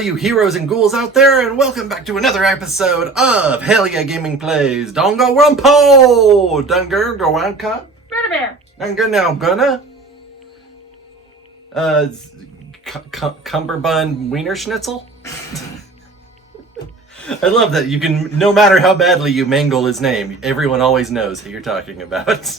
all you heroes and ghouls out there, and welcome back to another episode of Hell Yeah Gaming Plays Danganronpa! Danganronpa? Danganronpa? Cumberbund Wiener Schnitzel? I love that you can, no matter how badly you mangle his name, everyone always knows who you're talking about.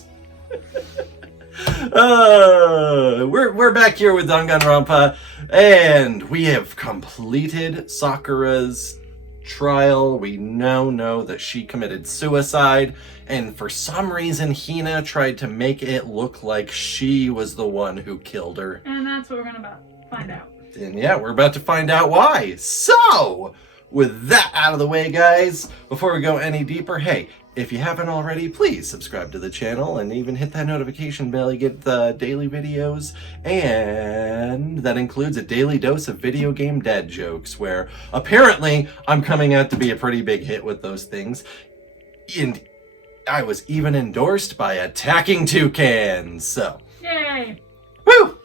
We're back here with Danganronpa, and we have completed Sakura's trial. We now know that she committed suicide, and for some reason Hina tried to make it look like she was the one who killed her. And that's what we're gonna find out. And yeah, we're about to find out why. So, with that out of the way, guys, before we go any deeper, hey, if you haven't already, please subscribe to the channel and even hit that notification bell. You get the daily videos, and that includes a daily dose of video game dad jokes, where apparently I'm coming out to be a pretty big hit with those things. And I was even endorsed by Attacking Toucans, so. Yay! Woo!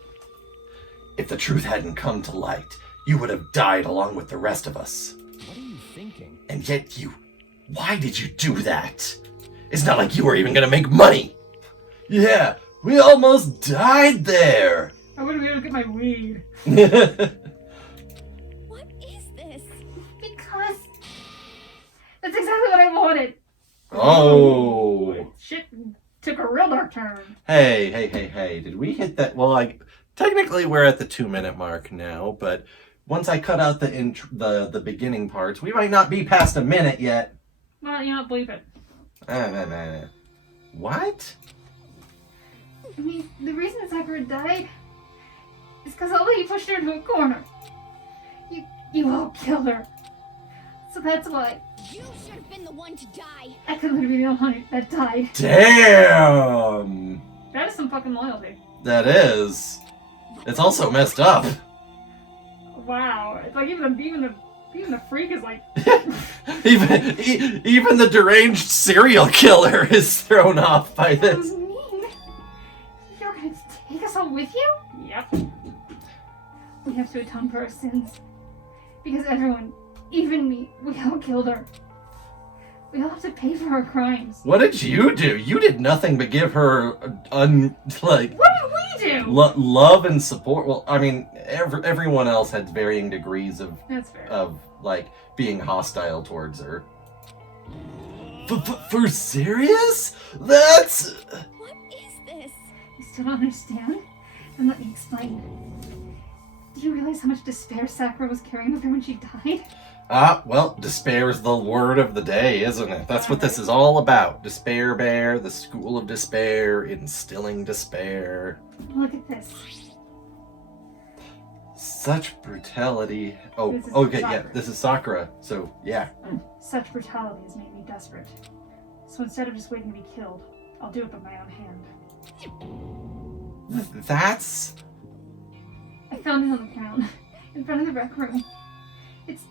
If the truth hadn't come to light, you would have died along with the rest of us. What are you thinking? And yet why did you do that? It's not like you were even gonna make money. Yeah, we almost died there. I wouldn't be able to get my weed. What is this? Because that's exactly what I wanted. Oh. Shit took a real dark turn. Hey, did we hit that? Well, technically we're at the 2-minute mark now, but once I cut out the beginning parts, we might not be past a minute yet. Well, you know, bleep it. What? I mean, the reason Sakura died is because although you pushed her into a corner, you all killed her. So that's why. You should have been the one to die. I couldn't be the only one that died. Damn! That is some fucking loyalty. That is. It's also messed up. Wow. It's like even the freak is like... even the deranged serial killer is thrown off by That this. was mean. You're going to take us all with you? Yep. We have to atone for our sins. Because everyone, even me, we all killed her. We all have to pay for our crimes. What did you do? You did nothing but give her What did we do? love and support. Well, I mean, everyone else had varying degrees That's fair. of being hostile towards her. For serious? That's... What is this? You still don't understand? Then let me explain. Do you realize how much despair Sakura was carrying with her when she died? Well, despair is the word of the day, isn't it? That's what this is all about. Despair Bear, the school of despair, instilling despair. Look at this. Such brutality. Oh, This is okay, Sakura. yeah, this is Sakura. So, yeah. Such brutality has made me desperate. So instead of just waiting to be killed, I'll do it by my own hand. That's... I found it on the ground, in front of the rec room. It's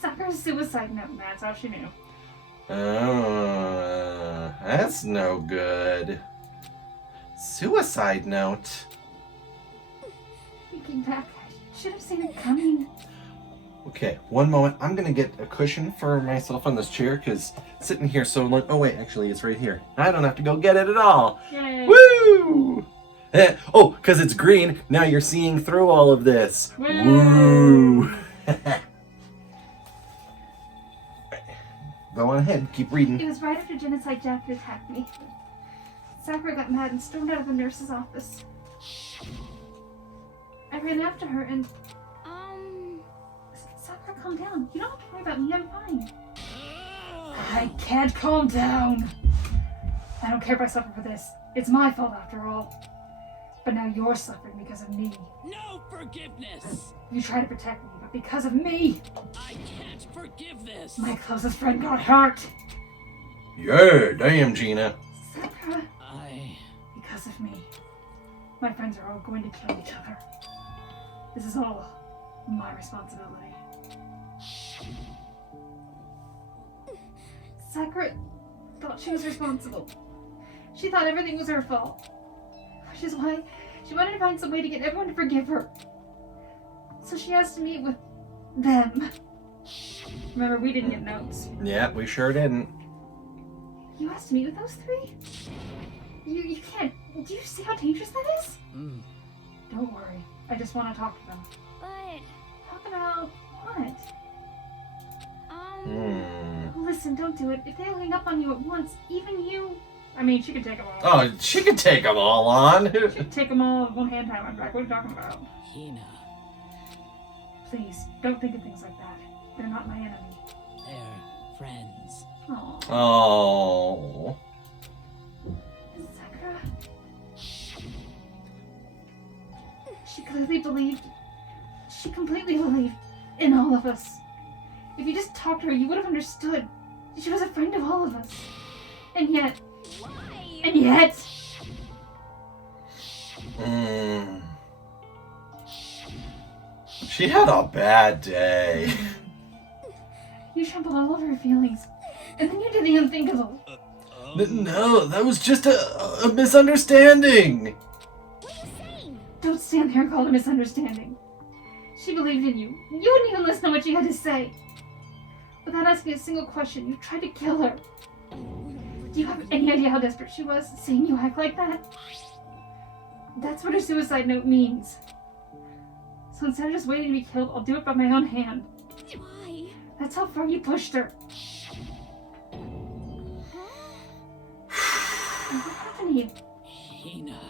Sakura's suicide note, and that's how she knew. Oh, that's no good. Suicide note? Thinking back, I should have seen it coming. Okay, one moment. I'm gonna get a cushion for myself on this chair, because sitting here so long... Oh, wait, actually, it's right here. I don't have to go get it at all. Yay! Woo! Oh, because it's green, now you're seeing through all of this. Woo! Woo! Go on ahead, keep reading. It was right after Genocide Jack attacked me. Sakura got mad and stormed out of the nurse's office. I ran after her and... Sakura, calm down. You don't have to worry about me, I'm fine. I can't calm down. I don't care if I suffer for this. It's my fault after all. But now you're suffering because of me. No forgiveness! You try to protect me, but because of me, I can't forgive this! my closest friend got hurt. Yeah, damn, Gina. Sakura, because of me, my friends are all going to kill each other. This is all my responsibility. Sakura thought she was responsible. She thought everything was her fault. Which is why she wanted to find some way to get everyone to forgive her. So she has to meet with them. Remember, we didn't get notes. Yeah, we sure didn't. You asked to meet with those three? You can't. Do you see how dangerous that is? Don't worry. I just want to talk to them. But, Talk about what? Hmm. Listen, don't do it. If they hang up on you at once, even you... I mean, she could take them all. Oh, she could take them all on. She could take them all one hand time. I'm back. What are you talking about? Hina, Please, don't think of things like that. They're not my enemy. they're friends. Aww. Oh. Sakura. She clearly believed. She completely believed in all of us. If you just talked to her, you would have understood. She was a friend of all of us. And yet. why? And yet. Hmm. She had a bad day. You trampled all over her feelings. And then you did the unthinkable. No, that was just a misunderstanding. What are you saying? Don't stand there and call it a misunderstanding. She believed in you. You wouldn't even listen to what she had to say. Without asking a single question, you tried to kill her. Do you have any idea how desperate she was, seeing you act like that? That's what her suicide note means. So instead of just waiting to be killed, I'll do it by my own hand. Why? That's how far you pushed her. And what happened to you? Hina,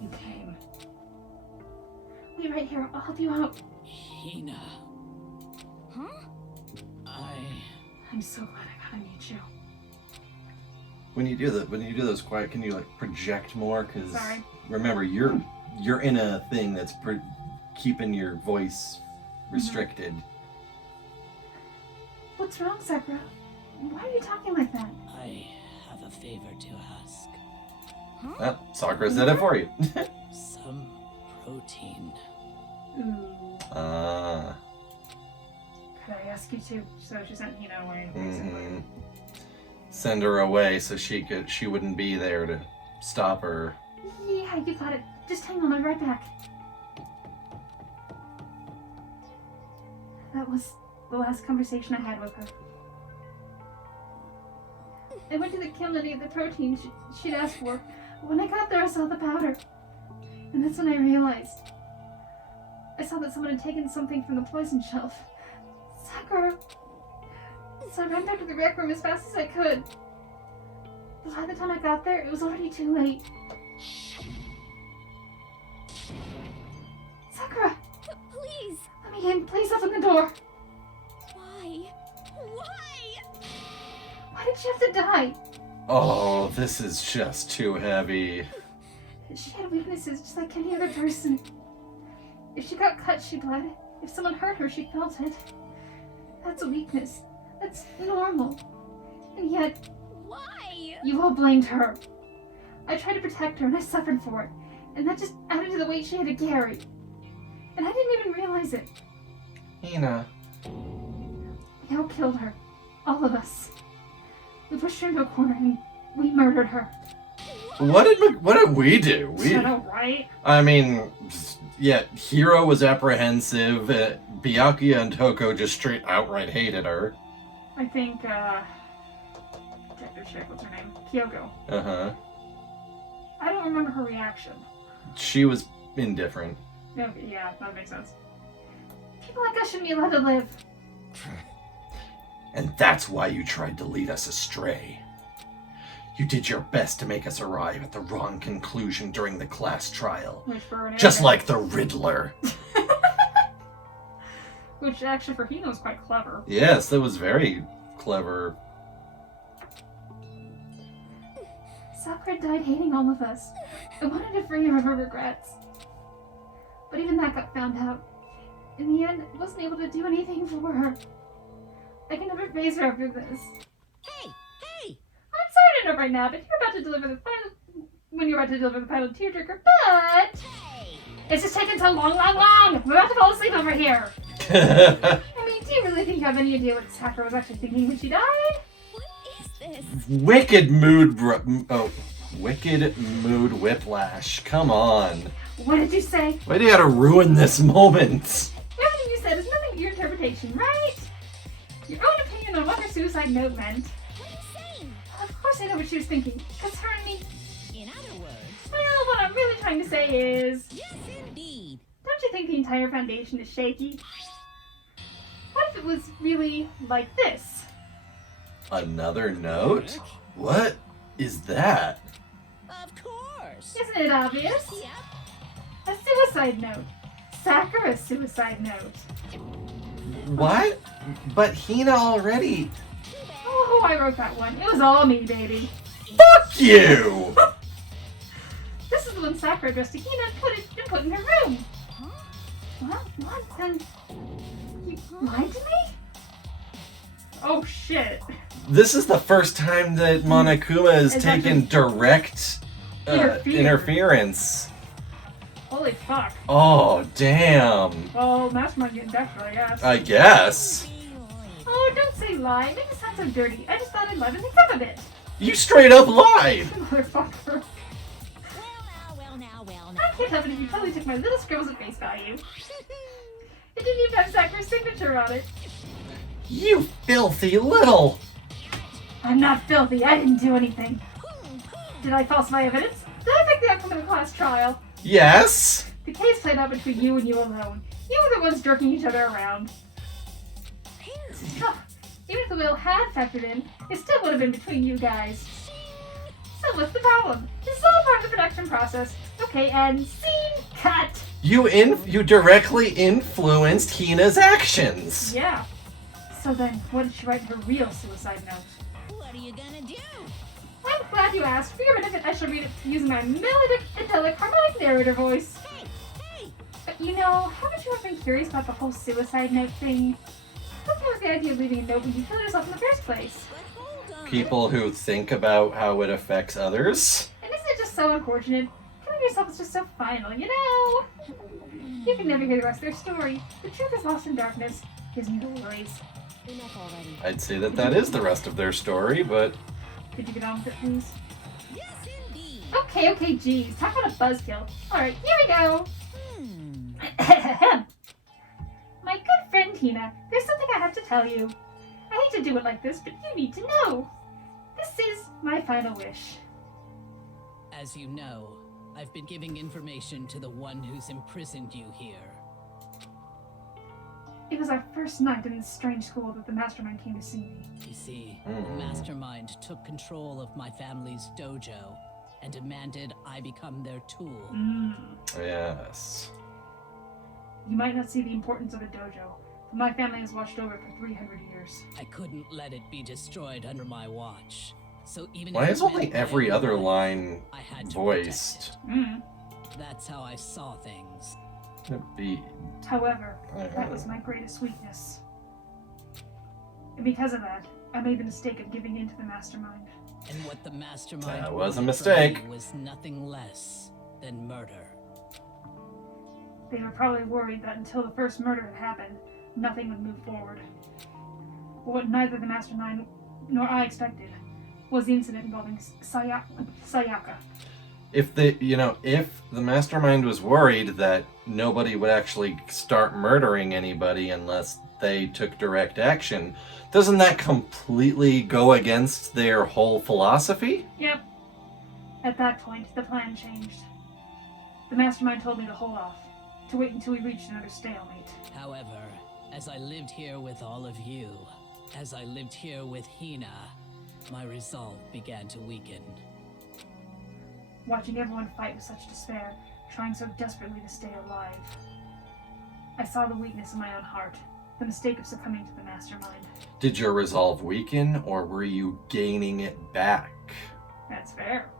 You came. Wait right here, I'll help you out. Hina, Huh? I'm so glad I got to meet you. When you do those quiet, can you like project more? Because Sorry. remember, you're in a thing that's keeping your voice restricted. What's wrong, Sakura? Why are you talking like that? I have a favor to ask. Well, Sakura said it for you. Some protein. Ooh. Could I ask you to? So she sent Hina away, basically. Mhm. Send her away so she wouldn't be there to stop her. Yeah, you got it. Just hang on, I'll be right back. That was the last conversation I had with her. I went to the kiln to get the protein she'd asked for. When I got there, I saw the powder. And that's when I realized. I saw that someone had taken something from the poison shelf. Sakura! So I ran back to the rec room as fast as I could. But by the time I got there, it was already too late. Sakura! Please. Let me in. Please open the door. Why? Why? Why did she have to die? Oh, this is just too heavy. She had weaknesses just like any other person. If she got cut, she bled. If someone hurt her, she felt it. That's a weakness. That's normal. And yet, Why? you all blamed her. I tried to protect her and I suffered for it. And that just added to the weight she had to carry. And I didn't even realize it. Hina. We all killed her. All of us. We pushed her into a corner and we murdered her. What did we do? I know, right? I mean, yeah, Hiro was apprehensive. Byakuya and Toko just straight outright hated her. I think, Detective Chick, what's her name? Kyoko. Uh-huh. I don't remember her reaction. She was indifferent. Okay, yeah, that makes sense. People like us shouldn't be allowed to live. And that's why you tried to lead us astray. You did your best to make us arrive at the wrong conclusion during the class trial. Which for an Just anime- like the Riddler. Which actually for Hina was quite clever. Yes, that was very clever. Sakura died hating all of us. I wanted to free her of her regrets. But even that got found out. In the end, I wasn't able to do anything for her. I can never face her after this. Hey! Hey! I'm sorry to interrupt right now, but you're about to deliver the final... When you're about to deliver the final tearjerker, but... Hey! It's just taking so long! We're about to fall asleep over here! I mean, do you really think you have any idea what Sakura was actually thinking when she died? What is this? Wicked mood whiplash. Come on. What did you say? Why do you gotta ruin this moment? Everything you said is nothing your interpretation interpretation, right? Your own opinion on what her suicide note meant. What are you saying? Of course I know what she was thinking. Because her and me... In other words, Well, what I'm really trying to say is... yes, indeed. Don't you think the entire foundation is shaky? What if it was really like this? Another note? What is that? Of course. Isn't it obvious? Yep. A suicide note. Sakura's suicide note. What? But Hina already... Oh, I wrote that one. It was all me, baby. Fuck you! This is the one Sakura addressed to Hina and put in her room. Huh? What? Then you lied to me? Oh shit. This is the first time that Monokuma has It's taken actually- direct interference. Holy fuck. Oh, damn. Well, Mastermind getting desperate, I guess. I guess. Oh, don't say lie. Make it sound so dirty. I just thought I'd liven things up a bit. You straight up lied. Motherfucker. Well now. I can't help it if you totally took my little scribbles at face value. It didn't even have Sakura's signature on it. You filthy little... I'm not filthy. I didn't do anything. Did I falsify evidence? Did I affect the outcome of the class trial? Yes? The case played out between you and you alone. You were the ones jerking each other around. Huh. Even if the will had factored in, it still would have been between you guys. So what's the problem? This is all part of the production process. Okay, and scene cut. You directly influenced Hina's actions. Yeah. So then, what did she write in her real suicide note? What are you gonna do? I'm glad you asked. For your benefit, I shall read it using my melodic, idyllic, harmonic narrator voice. Hey! But you know, haven't you ever been curious about the whole suicide note thing? What was the idea of leaving a note when you killed yourself in the first place? But hold on. People who think about how it affects others. And isn't it just so unfortunate? Killing yourself is just so final, you know? You can never hear the rest of their story. The truth is lost in darkness. Gives me the worries. Enough already. I'd say that is the rest of their story, but... Could you get on with it, please? Yes, indeed. Okay, geez. Talk about a buzzkill. Alright, here we go. Hmm. My good friend Tina, there's something I have to tell you. I hate to do it like this, but you need to know. This is my final wish. As you know, I've been giving information to the one who's imprisoned you here. It was our first night in this strange school that the mastermind came to see me. You see, the mastermind took control of my family's dojo and demanded I become their tool. Yes. You might not see the importance of a dojo, but my family has watched over it for 300 years. I couldn't let it be destroyed under my watch. So even Why if is it only meant my every own other life, line I had to voiced? protect it. That's how I saw things. It'd be... However, that was my greatest weakness. And because of that, I made the mistake of giving in to the mastermind. And what the mastermind That was a wanted from mistake. me was nothing less than murder. They were probably worried that until the first murder had happened, nothing would move forward. But what neither the mastermind nor I expected was the incident involving Sayaka. If the mastermind was worried that nobody would actually start murdering anybody unless they took direct action, doesn't that completely go against their whole philosophy? Yep. At that point, the plan changed. The mastermind told me to hold off, to wait until we reached another stalemate. However, as I lived here with all of you, as I lived here with Hina, my resolve began to weaken. Watching everyone fight with such despair, trying so desperately to stay alive. I saw the weakness in my own heart, the mistake of succumbing to the mastermind. Did your resolve weaken, or were you gaining it back? That's fair.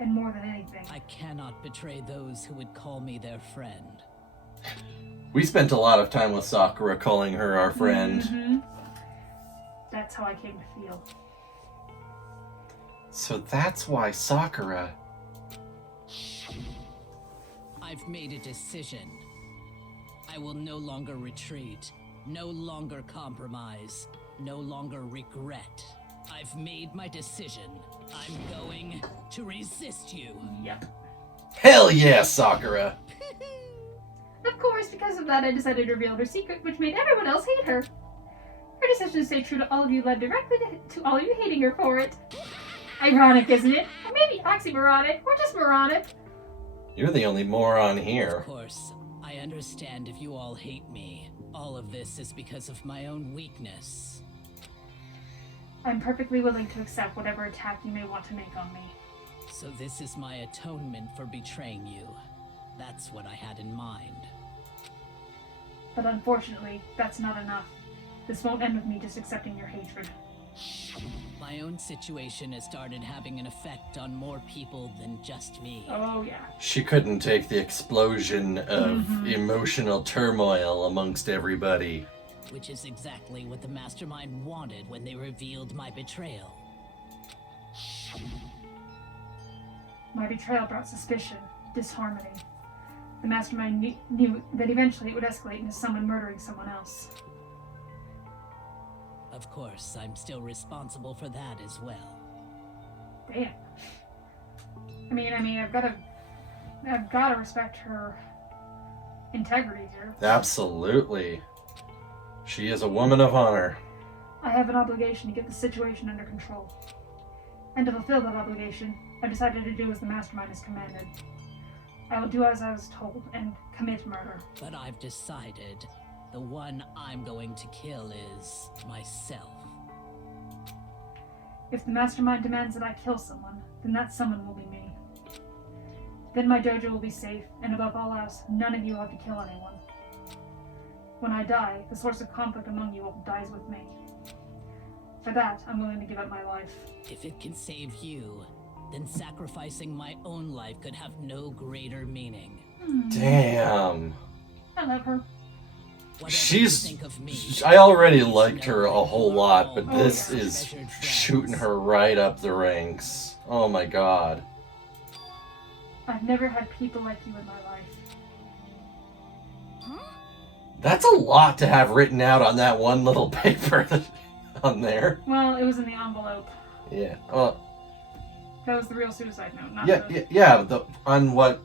And more than anything, I cannot betray those who would call me their friend. We spent a lot of time with Sakura calling her our friend. Mhm. That's how I came to feel. So that's why Sakura... I've made a decision. I will no longer retreat, no longer compromise, no longer regret. I've made my decision. I'm going to resist you. Yep. Hell yeah, Sakura! Of course, because of that, I decided to reveal her secret, which made everyone else hate her. Her decision to stay true to all of you led directly to all of you hating her for it. Ironic, isn't it? Or maybe oxymoronic, or just moronic. You're the only moron here. Of course, I understand if you all hate me. All of this is because of my own weakness. I'm perfectly willing to accept whatever attack you may want to make on me. So this is my atonement for betraying you. That's what I had in mind. But unfortunately, that's not enough. This won't end with me just accepting your hatred. My own situation has started having an effect on more people than just me. Oh, yeah. She couldn't take the explosion of emotional turmoil amongst everybody. Which is exactly what the mastermind wanted when they revealed my betrayal. My betrayal brought suspicion, disharmony. The mastermind knew that eventually it would escalate into someone murdering someone else. Of course, I'm still responsible for that as well. Damn. I mean, I've got to respect her integrity here. Absolutely. She is a woman of honor. I have an obligation to get the situation under control. And to fulfill that obligation, I decided to do as the mastermind has commanded. I will do as I was told and commit murder. But I've decided the one I'm going to kill is myself. If the mastermind demands that I kill someone, then that someone will be me. Then my dojo will be safe, and above all else, none of you will have to kill anyone. When I die, the source of conflict among you all dies with me. For that, I'm willing to give up my life. If it can save you, then sacrificing my own life could have no greater meaning. Damn. I love her. Whatever you think of me, I already please liked her know a whole that you are lot, all but my this is treasured friends. shooting her right up the ranks. Oh my god. I've never had people like you in my life. That's a lot to have written out on that one little paper on there. Well, it was in the envelope. Yeah. That was the real suicide note, not Yeah, the... yeah. On what?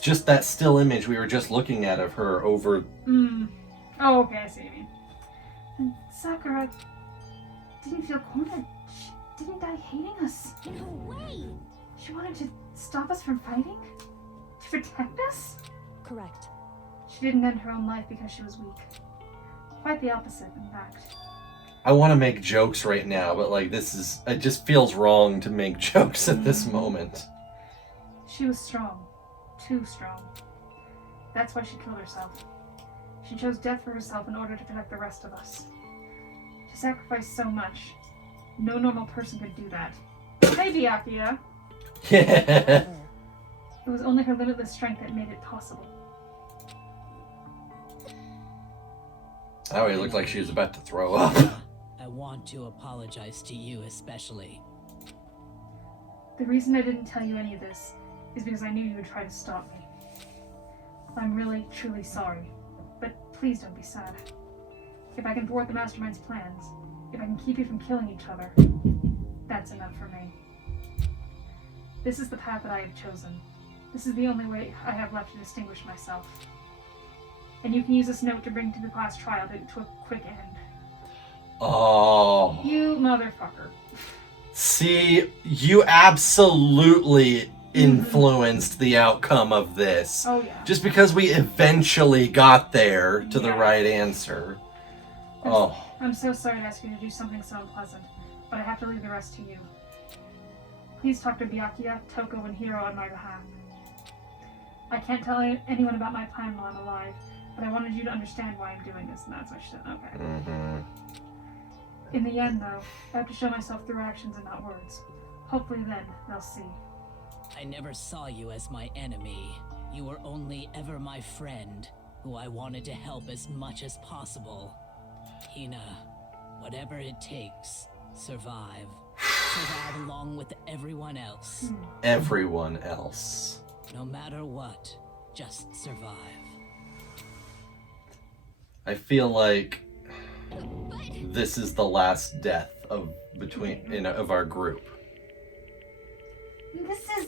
Just that still image we were just looking at of her over. Oh, okay, I see what you mean. And Sakura didn't feel cornered. She didn't die hating us. No way! She wanted to stop us from fighting? To protect us? Correct. She didn't end her own life because she was weak. Quite the opposite, in fact. I want to make jokes right now, but like this is. It just feels wrong to make jokes at this moment. She was strong. Too strong. That's why she killed herself. She chose death for herself in order to protect the rest of us. She sacrificed so much. No normal person could do that. Hey, Byakuya. Yeah. It was only her limitless strength that made it possible. Oh, it looked like she was about to throw up. I want to apologize to you especially. The reason I didn't tell you any of this is because I knew you would try to stop me. I'm really, truly sorry. But please don't be sad. If I can thwart the Mastermind's plans, if I can keep you from killing each other, that's enough for me. This is the path that I have chosen. This is the only way I have left to distinguish myself. And you can use this note to bring to the class trial to a quick end. Oh. You motherfucker. See, you absolutely influenced the outcome of this. Oh, yeah. Just because we eventually got there to the Yeah. right answer. Oh. I'm so sorry to ask you to do something so unpleasant, but I have to leave the rest to you. Please talk to Byakuya, Toko, and Hiro on my behalf. I can't tell anyone about my plan while I'm alive, but I wanted you to understand why I'm doing this, and that's what she said. Okay. In the end, though, I have to show myself through actions and not words. Hopefully then, they'll see. I never saw you as my enemy. You were only ever my friend, who I wanted to help as much as possible. Hina, whatever it takes, survive. Survive along with everyone else. Everyone else. No matter what, just survive. I feel like this is the last death of our group. This is...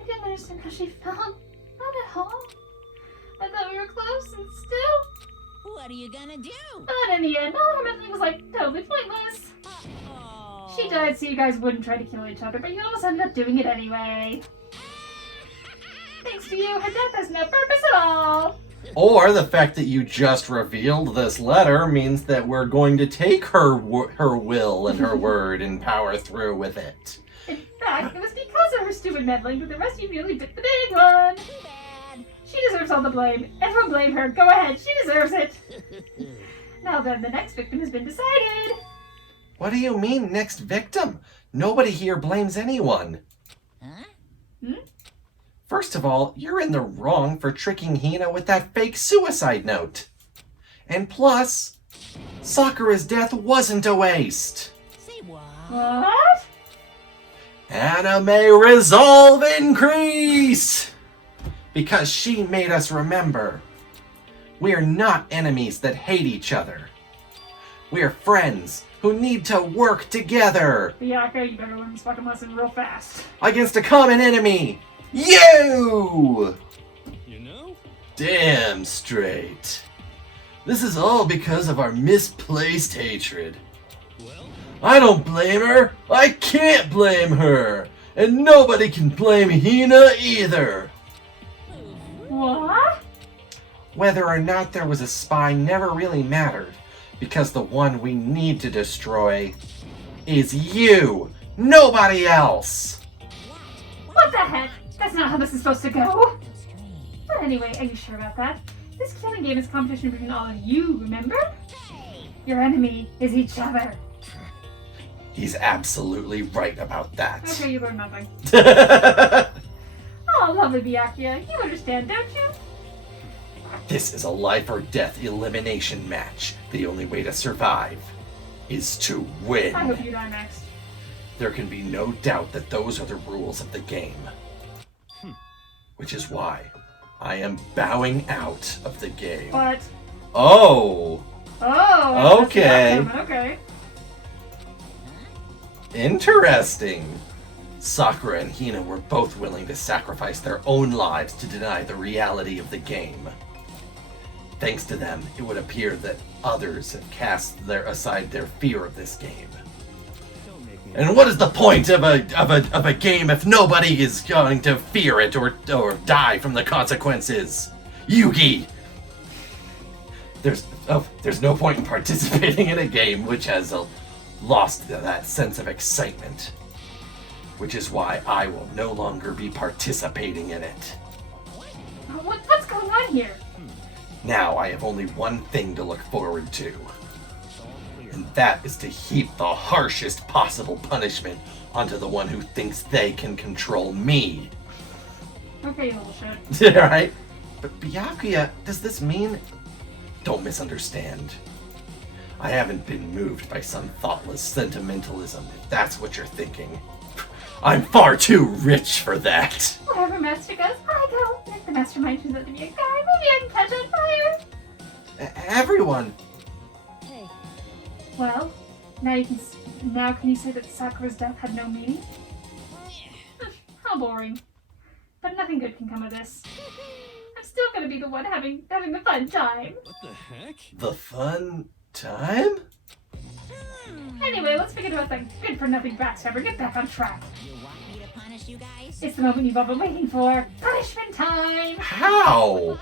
I didn't understand how she felt. Not at all. I thought we were close and still. What are you gonna do? But in the end, all her meddling was like totally pointless. Uh-oh. She died so you guys wouldn't try to kill each other, but you almost ended up doing it anyway. Thanks to you, her death has no purpose at all. Or the fact that you just revealed this letter means that we're going to take her will and her word and power through with it. In fact, it was because of her stupid meddling that the rest of you nearly bit the big one. Too bad. She deserves all the blame. Everyone blame her. Go ahead, she deserves it. Now then, the next victim has been decided. What do you mean, next victim? Nobody here blames anyone. Huh? First of all, you're in the wrong for tricking Hina with that fake suicide note. And plus, Sakura's death wasn't a waste. Say what? What? Anime resolve increase! Because she made us remember. We're not enemies that hate each other. We're friends who need to work together Byakuya, you better learn this fucking lesson real fast. against a common enemy. You! You know? Damn straight. This is all because of our misplaced hatred. Well, I don't blame her. I can't blame her. And nobody can blame Hina either. What? Whether or not there was a spy never really mattered, because the one we need to destroy is you, nobody else. What the heck? That's not how this is supposed to go. But anyway, are you sure about that? This killing game is competition between all of you, remember? Your enemy is each other. He's absolutely right about that. Okay, you learn nothing. Oh, lovely Byakuya. You understand, don't you? This is a life or death elimination match. The only way to survive is to win. I hope you die next. There can be no doubt that those are the rules of the game. Which is why I am bowing out of the game. But, Oh, oh, Okay. Okay. interesting. Sakura and Hina were both willing to sacrifice their own lives to deny the reality of the game. Thanks to them, it would appear that others have cast aside their fear of this game. don't make me. And what is the point of a game if nobody is going to fear it or die from the consequences? Yugi! There's no point in participating in a game which has lost that sense of excitement. Which is why I will no longer be participating in it. What's going on here? Now I have only one thing to look forward to. And that is to heap the harshest possible punishment onto the one who thinks they can control me. Okay, you little shit. Alright? But Byakuya, does this mean... Don't misunderstand. I haven't been moved by some thoughtless sentimentalism, if that's what you're thinking. I'm far too rich for that. Whatever Master goes, I go. If the Mastermind turns out to be a guy, maybe I can catch on fire. Everyone. Hey, Well, now can you say that Sakura's death had no meaning? How boring. But nothing good can come of this. I'm still gonna be the one having the fun time. What the heck? The fun time? Anyway, let's forget about that good-for-nothing backstabber. Get back on track. you want me to punish you guys? It's the moment you've all been waiting for. Punishment time! How?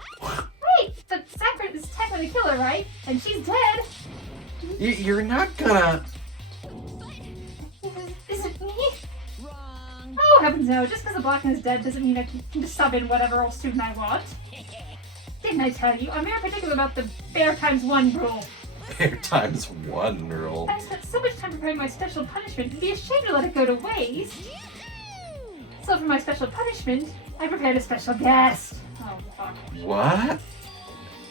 Wait, but Sakura is technically the killer, right? And she's dead. You're not gonna... Is it me? Wrong. Oh, heavens no. Just because the Blacken is dead doesn't mean I can just sub in whatever old student I want. Didn't I tell you? I'm very particular about the bear times one rule. Bear times one rule. I spent so much time preparing my special punishment, I'd be ashamed to let it go to waste. So for my special punishment, I prepared a special guest. Oh, fuck. What?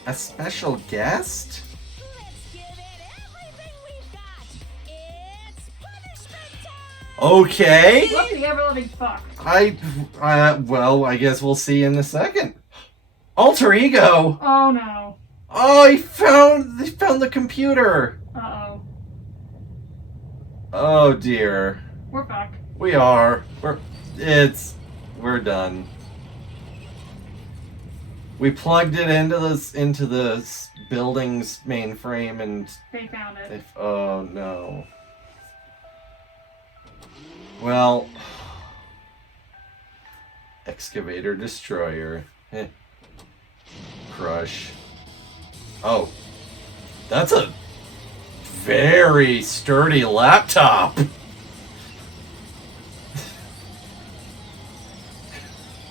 A special guest? Let's give it everything we've got. It's punishment time. Okay. What the ever-loving fuck? Well, I guess we'll see in a second. Alter ego. Oh no. Oh, they found the computer. Uh-oh. Oh dear. We're fucked. We are. We're done. We plugged it into this building's mainframe and They found it. oh no. Well, excavator destroyer. Crush. Oh, that's a very sturdy laptop.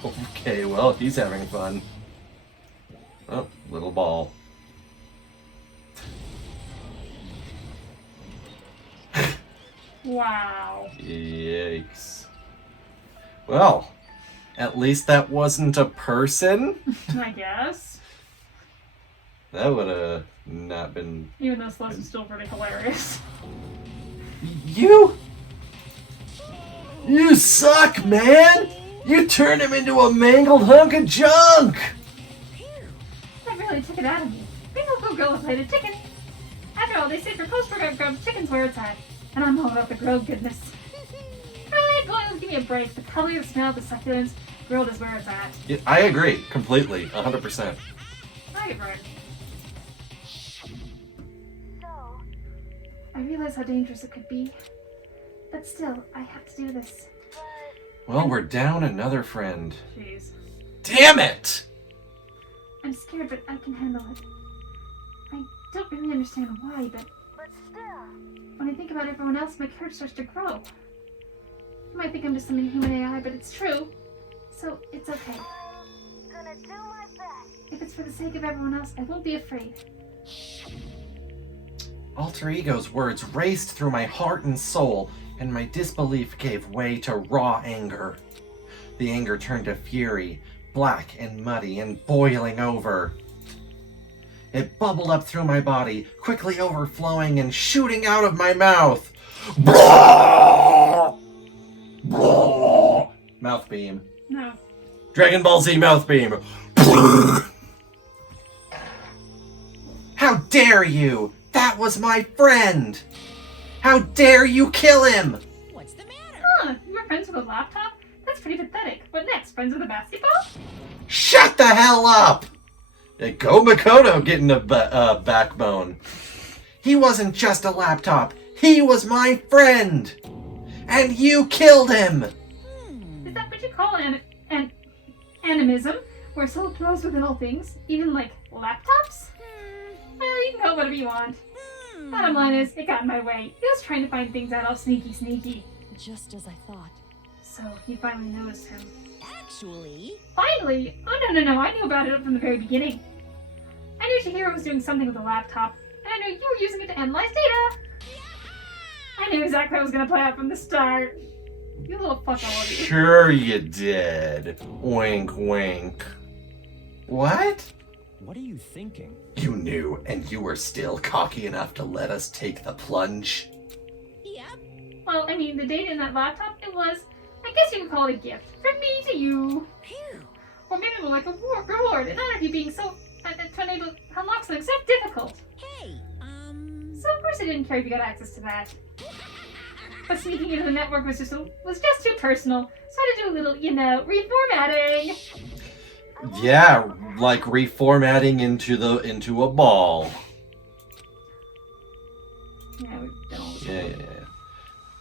Okay, well, he's having fun. Oh, little ball. Wow. Yikes. Well, at least that wasn't a person. I guess. That would have not been... Even though Celeste is still pretty hilarious. You suck, man! You turned him into a mangled hunk of junk! That really took it out of me. Being a good girl with plated chicken. After all, they say for post-program grub, chicken's where it's at. And I'm all about the grilled goodness. Right, boys, give me a break. The color, the smell, the succulence, grilled is where it's at. Yeah, I agree, completely, 100%. I get right. I realize how dangerous it could be. But still, I have to do this. Well, we're down another friend. Jeez. Damn it! I'm scared, but I can handle it. I don't really understand why, but when I think about everyone else, my courage starts to grow. You might think I'm just some inhuman AI, but it's true. So, it's okay. Gonna do my best. If it's for the sake of everyone else, I won't be afraid. Alter Ego's words raced through my heart and soul, and my disbelief gave way to raw anger. The anger turned to fury, black and muddy and boiling over. It bubbled up through my body, quickly overflowing and shooting out of my mouth. Mouth beam. No. Dragon Ball Z mouth beam. How dare you! That was my friend! How dare you kill him! What's the matter? Huh, you were friends with a laptop? That's pretty pathetic. What next? Friends with a basketball? Shut the hell up! Go Makoto getting a backbone. He wasn't just a laptop. He was my friend! And you killed him! Is that what you call an animism? Where soul dwells within all things? Even like laptops? Well, you can call it whatever you want. Bottom line is, it got in my way. He was trying to find things out all sneaky. Just as I thought. So, you finally noticed him. Actually, Finally? Oh, no, I knew about it from the very beginning. I knew Chihiro was doing something with the laptop, and I knew you were using it to analyze data. I knew exactly how it was going to play out from the start. You little fuck, all of you. Sure you did. Wink, wink. What? What are you thinking? You knew, and you were still cocky enough to let us take the plunge? yep. Well, I mean, the data in that laptop, it was, I guess you could call it a gift. From me to you. Or maybe more like a reward in honor of you being so, to enable to unlock something so difficult. Hey, So of course I didn't care if you got access to that. But sneaking into the network was just too personal. So I had to do a little, reformatting. Yeah, like reformatting into a ball. Yeah, we've done all this. Yeah.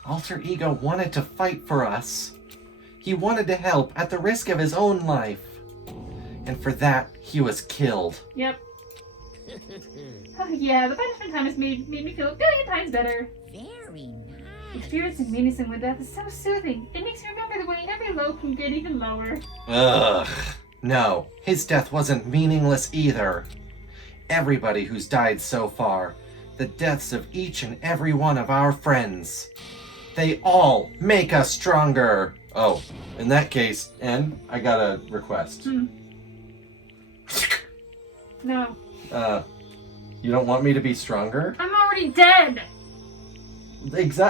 Alter Ego wanted to fight for us. He wanted to help at the risk of his own life. And for that, he was killed. Yep. Oh yeah, the punishment time has made me feel a billion times better. very nice. Experiencing menacing with death is so soothing. It makes me remember the way every low can get even lower. Ugh. No, his death wasn't meaningless either. Everybody who's died so far, the deaths of each and every one of our friends, they all make us stronger. Oh, in that case, N, I got a request. No. You don't want me to be stronger? I'm already dead!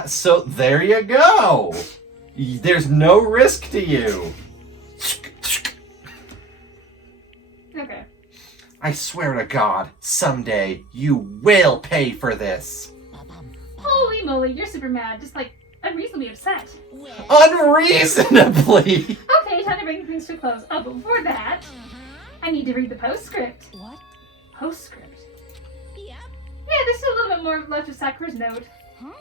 So there you go. There's no risk to you. Okay. I swear to God, someday you will pay for this. Holy moly, you're super mad. Just like, unreasonably upset. Unreasonably. Okay, time to bring things to a close. Oh, but before that, I I need to read the postscript. What? Postscript? Yep. Yeah, there's still a little bit more left of Sakura's note. Huh?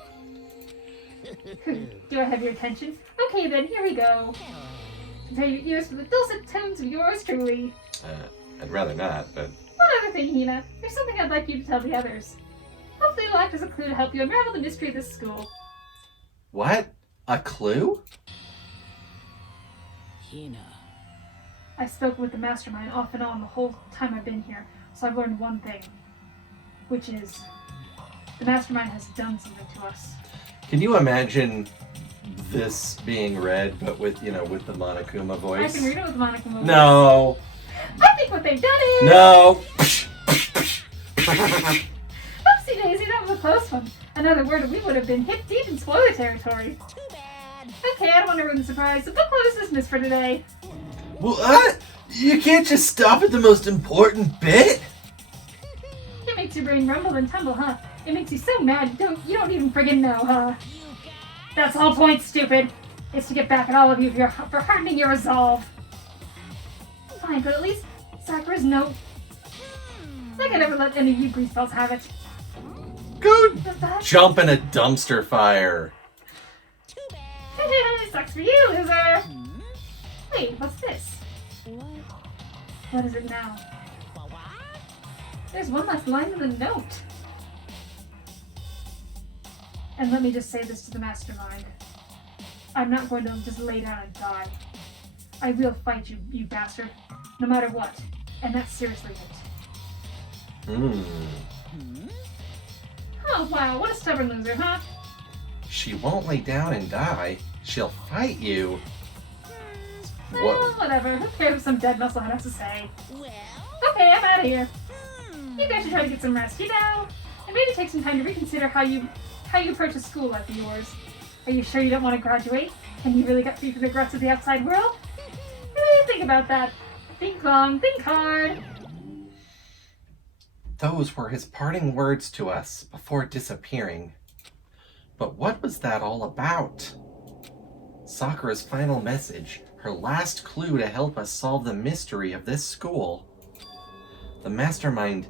Do I have your attention? Okay then, here we go. Prepare your ears for the dulcet tones of yours truly. I'd rather not, but... One other thing, Hina. There's something I'd like you to tell the others. Hopefully it'll act as a clue to help you unravel the mystery of this school. What? A clue? Hina. I've spoken with the mastermind off and on the whole time I've been here, so I've learned one thing. Which is, the mastermind has done something to us. Can you imagine this being read, but with, with the Monokuma voice? I can read it with Monokuma voice. No. I think what they've done is... No. Oopsie daisy, that was a close one. Another word and we would have been hip deep in spoiler territory. Too bad. Okay, I don't want to ruin the surprise, so book club is dismissed for today. What? You can't just stop at the most important bit? It makes your brain rumble and tumble, huh? It makes you so mad you don't even friggin' know, huh? That's the whole point, stupid. It's to get back at all of you for hardening your resolve. Fine, but at least Sakura's note. I could never let any of you greaseballs have it. Go Does that? jump in a dumpster fire. Too bad. Sucks for you, loser. Hmm? Wait, what's this? What? What is it now? What? There's one last line in the note. And let me just say this to the mastermind. I'm not going to just lay down and die. I will fight you, you bastard. No matter what. And that's seriously it. Hmm. Oh wow, what a stubborn loser, huh? She won't lay down and die. She'll fight you. Well, whatever. Who cares what some dead musclehead has to say? Well? Okay, I'm out of here. Hmm. You guys should try to get some rest, you know? And maybe take some time to reconsider how you approach a school like yours. Are you sure you don't want to graduate? Can you really get free from the regrets of the outside world? Think about that. Think long, think hard. Those were his parting words to us before disappearing. But what was that all about? Sakura's final message, her last clue to help us solve the mystery of this school. The mastermind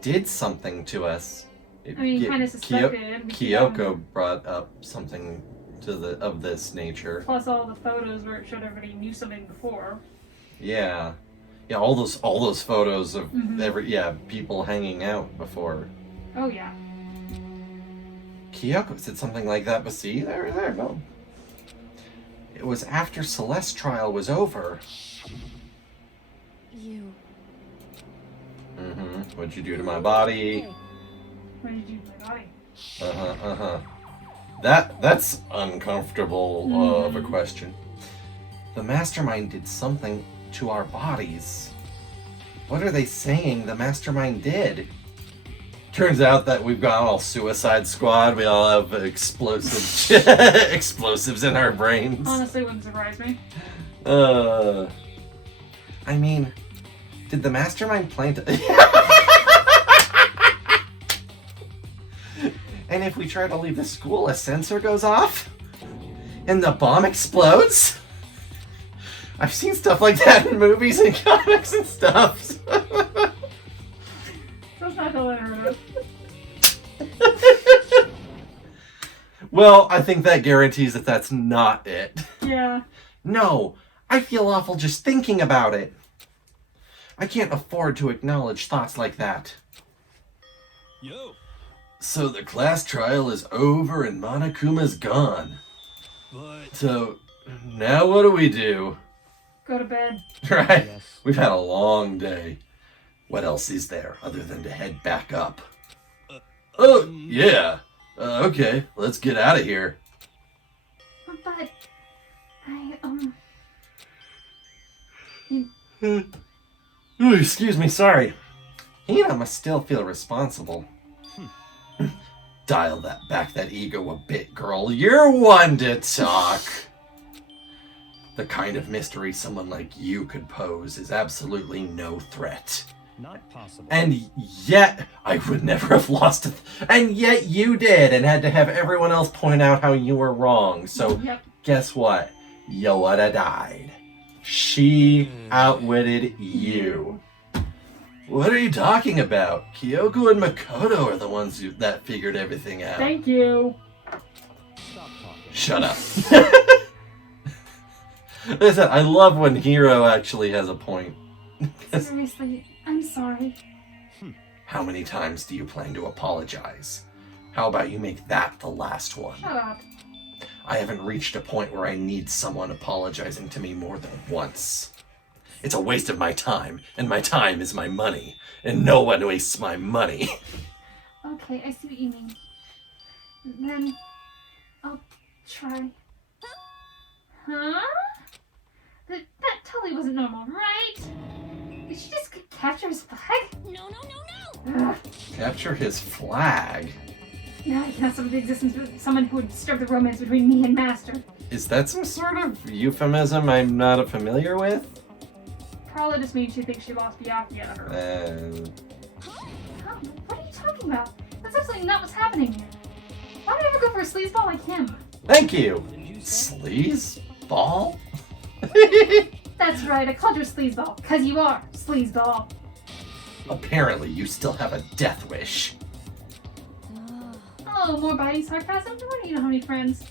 did something to us. I mean, kind of suspected. Kyoko brought up something of this nature. Plus all the photos where it showed everybody knew something before. Yeah. Yeah, all those photos of people hanging out before. Oh yeah. Kyoko said something like that, but see, there, no. It was after Celeste's trial was over. You. What'd you do to my body? Hey. What did you do to my body? That's uncomfortable of a question. The mastermind did something to our bodies. What are they saying the mastermind did? Turns out that we've got all Suicide Squad. We all have explosives in our brains. Honestly, wouldn't surprise me. I mean, did the mastermind plan to... And if we try to leave the school, a sensor goes off? And the bomb explodes? I've seen stuff like that in movies and comics and stuff. That's not hilarious. Well, I think that guarantees that that's not it. Yeah. No, I feel awful just thinking about it. I can't afford to acknowledge thoughts like that. Yo. So the class trial is over and Monokuma's gone. But So now what do we do? Go to bed. Right? Yes. We've had a long day. What else is there other than to head back up? Oh, yeah. Okay, let's get out of here. But I Ooh, excuse me, sorry. Hina must still feel responsible. Dial that ego a bit, girl. You're one to talk. The kind of mystery someone like you could pose is absolutely no threat. Not possible. And yet, I would never have lost it. And yet you did, and had to have everyone else point out how you were wrong. So, Yep. guess what? You woulda died. She outwitted you. What are you talking about? Kyoko and Makoto are the ones that figured everything out. Thank you. Stop talking. Shut up. Listen, I love when Hiro actually has a point. Seriously, I'm sorry. How many times do you plan to apologize? How about you make that the last one? Shut up. I haven't reached a point where I need someone apologizing to me more than once. It's a waste of my time, and my time is my money, and no one wastes my money. Okay, I see what you mean. Then I'll try. Huh? That totally wasn't normal, right? Did she just capture his flag? No, no, no, no! Ugh. Capture his flag? Now I cannot stop the existence of someone who would disturb the romance between me and Master. Is that some sort of euphemism I'm not familiar with? Probably just means she thinks she lost Byakuya at her. Uh, Huh? What are you talking about? That's absolutely not what's happening here. Why would I ever go for a sleazeball like him? Thank you! Did you say? Sleaze? Ball? That's right, I called you a sleazeball, because you are sleazeball. Apparently you still have a death wish. Oh, more biting sarcasm? No wonder you don't have any friends.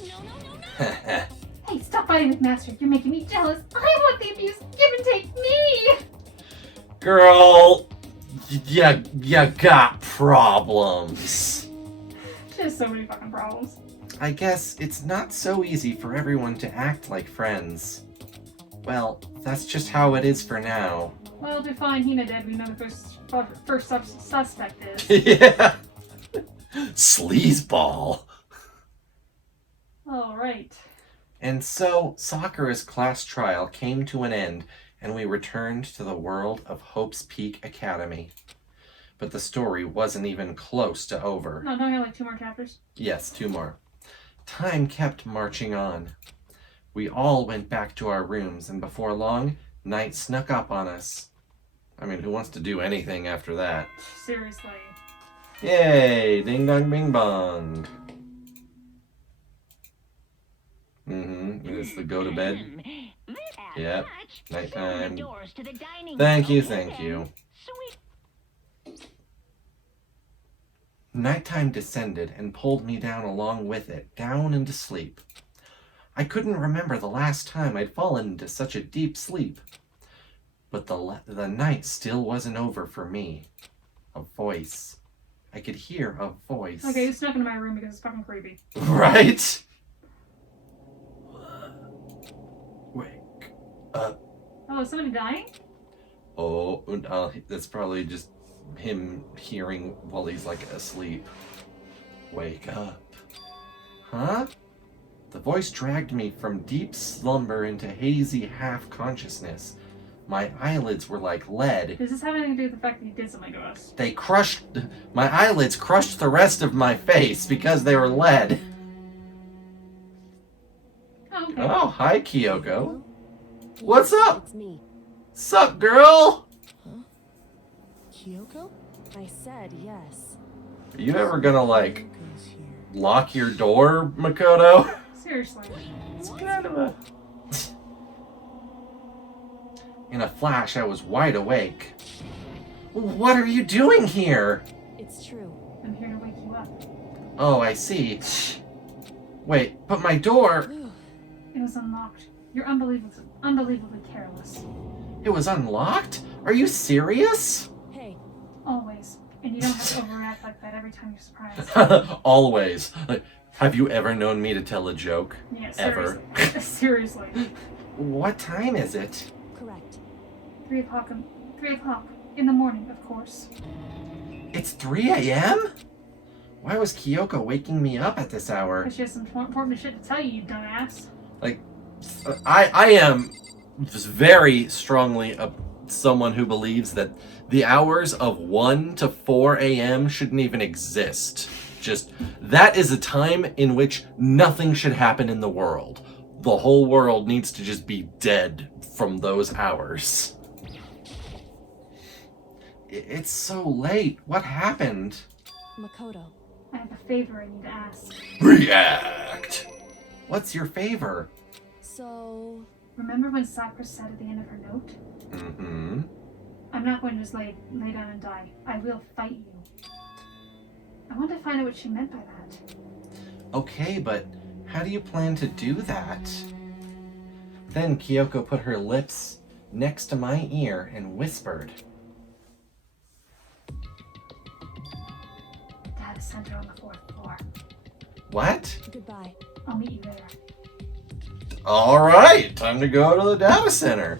No, no, no, no! Hey, stop fighting with Master. You're making me jealous. I want the abuse. Give and take me. Girl, you got problems. She has so many fucking problems. I guess it's not so easy for everyone to act like friends. Well, that's just how it is for now. Well, define Hina dead. We know the first suspect is. Yeah. Sleazeball. All right. And so, Sakura's class trial came to an end, and we returned to the world of Hope's Peak Academy. But the story wasn't even close to over. No, don't have like 2 more chapters. Yes, 2 more. Time kept marching on. We all went back to our rooms, and before long, night snuck up on us. I mean, who wants to do anything after that? Seriously. Yay! Ding dong bing bong. It's the go to bed. Yep. Nighttime. Thank you. Sweet. Nighttime descended and pulled me down along with it, down into sleep. I couldn't remember the last time I'd fallen into such a deep sleep. But the night still wasn't over for me. A voice. I could hear a voice. Okay, you snuck into my room because it's fucking creepy. Right? Wake up. Oh, is somebody dying? Oh, that's probably just him hearing while he's like asleep. Wake up. Huh? The voice dragged me from deep slumber into hazy half-consciousness. My eyelids were like lead. Does this have anything to do with the fact that you did something to us? My eyelids crushed the rest of my face because they were lead. Oh, okay. Oh, hi, Kyoko. What's up? It's me. Sup, girl? Kyoko? I said yes. Are you ever gonna, like, Kyoko's here. lock your door, Makoto? Seriously. It's kind of a... In a flash, I was wide awake. What are you doing here? It's true. I'm here to wake you up. Oh, I see. Wait, but my door... It was unlocked. You're unbelievably careless. It was unlocked? Are you serious? Hey, Always. And you don't have to overact like that every time you're surprised. Always. Like, have you ever known me to tell a joke? Yeah, Ever. seriously. Seriously. What time is it? correct. 3 o'clock. 3 o'clock in the morning, of course. It's 3 a.m.? Why was Kyoko waking me up at this hour? Because she has some important shit to tell you, you dumbass. Like, I am just very strongly someone who believes that the hours of 1 to 4 a.m. shouldn't even exist. Just, that is a time in which nothing should happen in the world. The whole world needs to just be dead from those hours. It's so late. What happened? Makoto. I have a favor I need to ask. React! What's your favor? So, Remember when Sakura said at the end of her note? Mm-hmm. I'm not going to just lay down and die. I will fight you. I want to find out what she meant by that. Okay, but how do you plan to do that? Then Kyoko put her lips next to my ear and whispered. Data center on the 4th floor. What? Goodbye. I'll meet you there. Alright, time to go to the data center.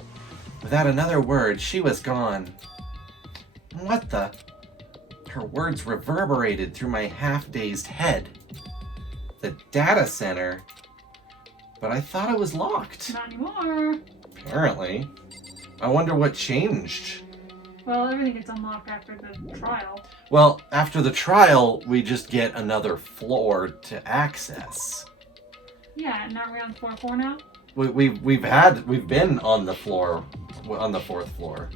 Without another word, she was gone. What the? Her words reverberated through my half-dazed head. The data center? But I thought it was locked. Not anymore. Apparently. I wonder what changed. Well, everything gets unlocked after the trial. Well, after the trial, we just get another floor to access. Yeah, and aren't we on 4th floor now? We've been on the floor, on the 4th floor.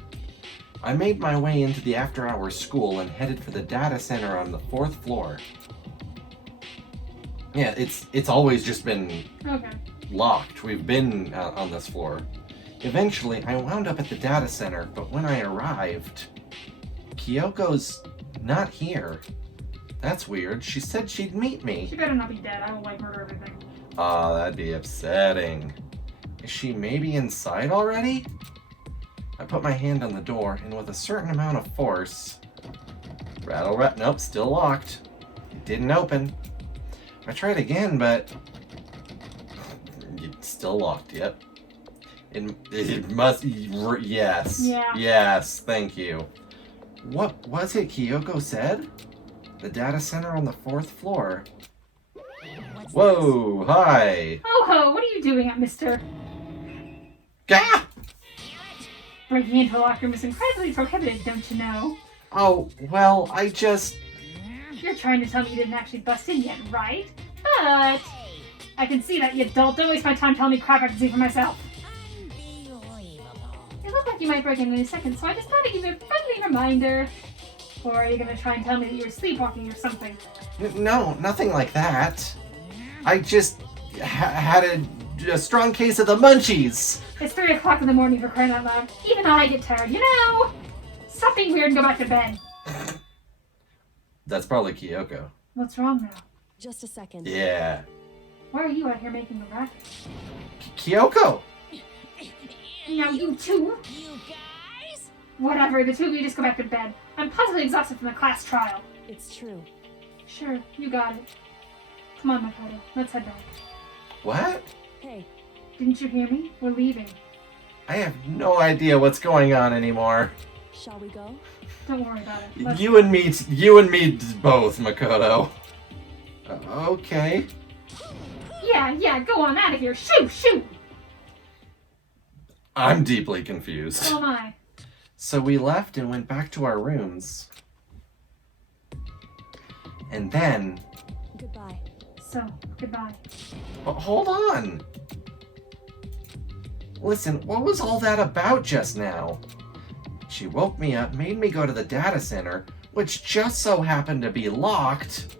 I made my way into the after-hours school and headed for the data center on the 4th floor. Yeah, it's always just been Okay. locked. We've been on this floor. Eventually, I wound up at the data center, but when I arrived, Kyoko's not here. That's weird. She said she'd meet me. She better not be dead. I will like murder everything. Ah, that'd be upsetting. Is she maybe inside already? I put my hand on the door, and with a certain amount of force... Nope, still locked. It didn't open. I tried again, but... It's still locked, yep. It must... Yes. Yeah. Yes, thank you. What was it Kyoko said? The data center on the 4th floor. Whoa, hi. Oh ho, what are you doing at Mr. Gah! Breaking into a locker room is incredibly prohibited, don't you know? Oh, well, I just... You're trying to tell me you didn't actually bust in yet, right? But I can see that, you adult. Don't waste my time telling me crap I can see for myself. It looked like you might break in any second, so I just thought I'd give you a friendly reminder. Or are you gonna try and tell me that you were sleepwalking or something? No, nothing like that. I just had a strong case of the munchies. It's 3 o'clock in the morning, for crying out loud. Even I get tired, you know? Stop being weird and go back to bed. That's probably Kyoko. What's wrong now? Just a second. Yeah. Why are you out here making a racket? Kyoko! Now you two? You guys? Whatever, the two of you just go back to bed. I'm positively exhausted from the class trial. It's true. Sure, you got it. Come on, Makoto, let's head back. What? Hey, Didn't you hear me? We're leaving. I have no idea what's going on anymore. shall we go? Don't worry about it. Let's You and me both, Makoto. Okay. Yeah, go on out of here. Shoot! I'm deeply confused. So am I. So we left and went back to our rooms. And then... Goodbye. So, goodbye. But hold on! Listen, what was all that about just now? She woke me up, made me go to the data center, which just so happened to be locked.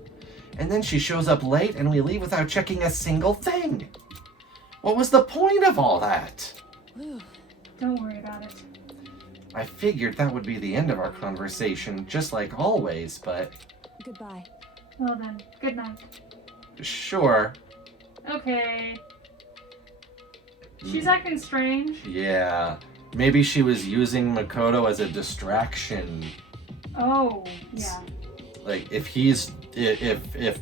And then she shows up late and we leave without checking a single thing. What was the point of all that? Whew. Don't worry about it. I figured that would be the end of our conversation, just like always, but... Goodbye. Well then, good night. Sure. Okay. She's acting strange. Yeah. Maybe she was using Makoto as a distraction. Oh, yeah. Like, if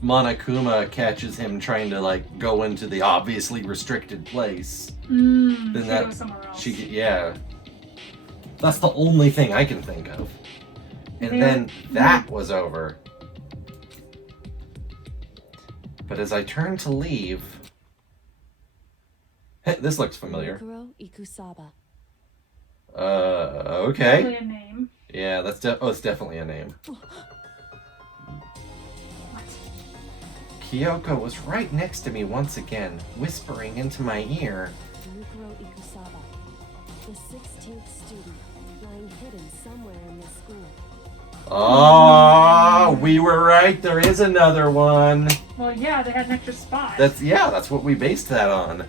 Monokuma catches him trying to, like, go into the obviously restricted place, Then then she that... goes somewhere else. Yeah. That's the only thing I can think of. And There- then that was over. But as I turned to leave... This looks familiar. Mukuro Ikusaba. Okay. Probably a name. Yeah, it's definitely a name. What? Kyoko was right next to me once again, whispering into my ear. Mukuro Ikusaba, the 16th student, lying hidden somewhere in this school. Oh, we were right. There is another one. Well, yeah, they had an extra spot. That's what we based that on.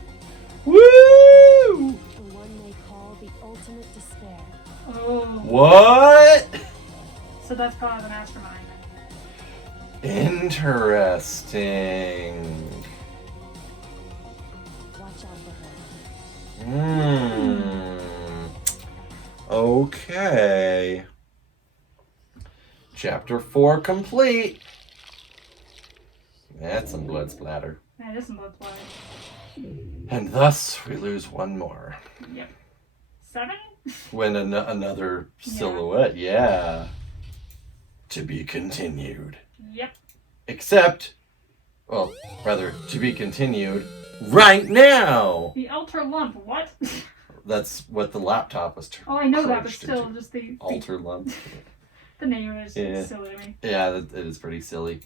Woo! The one they call the ultimate despair. Oh. What? So that's probably the mastermind. Interesting. Watch out for her. Okay. Chapter 4 complete. That's some blood splatter. That is some blood splatter. And thus we lose one more. Yep. 7? When another silhouette, yeah. To be continued. Yep. Except, well, rather, to be continued right now. The altar lump, what? That's what the laptop was. Oh, I know that, but crushed still, into. just the Altar lump. the name is Yeah. silly to me. Yeah, it is pretty silly.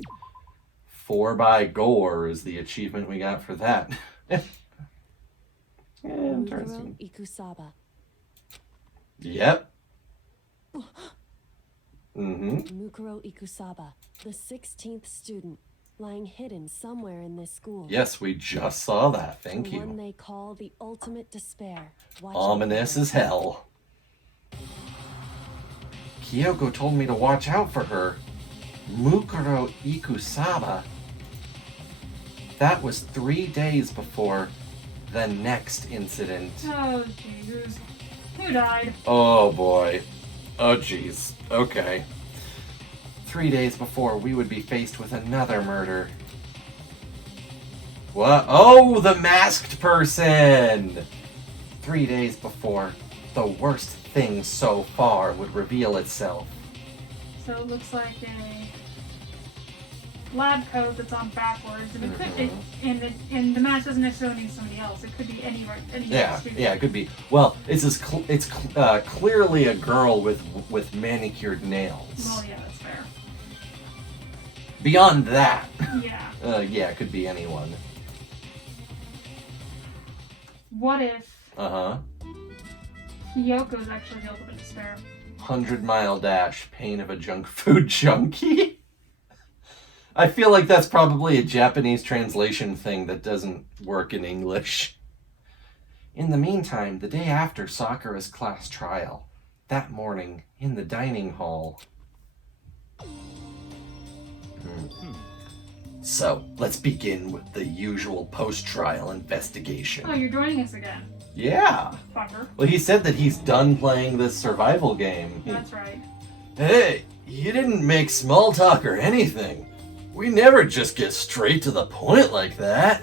4 by gore is the achievement we got for that. Yeah, Mukuro interesting. Ikusaba. Yep. Mm-hmm. Mukuro Ikusaba, the 16th student, lying hidden somewhere in this school. Yes, we just saw that. Thank The one you. they call the ultimate despair. Watch out Ominous for her. as hell. Kyoko told me to watch out for her. Mukuro Ikusaba. That was 3 days before the next incident. Oh, Jesus. Who died? Oh boy. Oh jeez. Okay. 3 days before we would be faced with another murder. What? Oh, the masked person! 3 days before the worst thing so far would reveal itself. So it looks like a lab coat that's on backwards, and it could be, and the match doesn't necessarily mean somebody else. It could be any Yeah, student. yeah, it could be. Well, it's clearly a girl with manicured nails. Well, yeah, that's fair. Beyond that, Yeah. yeah, it could be anyone. What if Uh-huh. Kyoko's actually the ultimate despair? 100-mile dash, pain of a junk food junkie. I feel like that's probably a Japanese translation thing that doesn't work in English. In the meantime, the day after Sakura's class trial, that morning in the dining hall. So, let's begin with the usual post-trial investigation. Oh, you're joining us again, Yeah. fucker. Well, he said that he's done playing this survival game. That's right. Hey, you didn't make small talk or anything. We never just get straight to the point like that.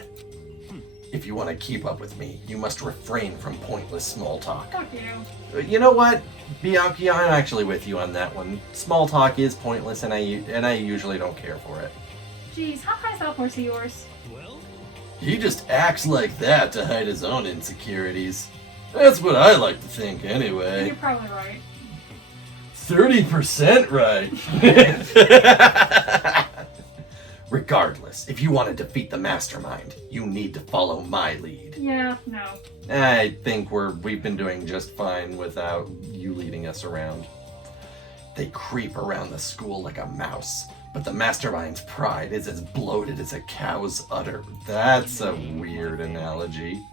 If you want to keep up with me, you must refrain from pointless small talk. Fuck you. You know what, Bianchi, I'm actually with you on that one. Small talk is pointless, and I usually don't care for it. Jeez, how high is that horse of yours? He just acts like that to hide his own insecurities. That's what I like to think, anyway. You're probably right. 30% right. Regardless, if you want to defeat the mastermind, you need to follow my lead. Yeah, no. I think we've been doing just fine without you leading us around. They creep around the school like a mouse, but the mastermind's pride is as bloated as a cow's udder. That's a weird analogy.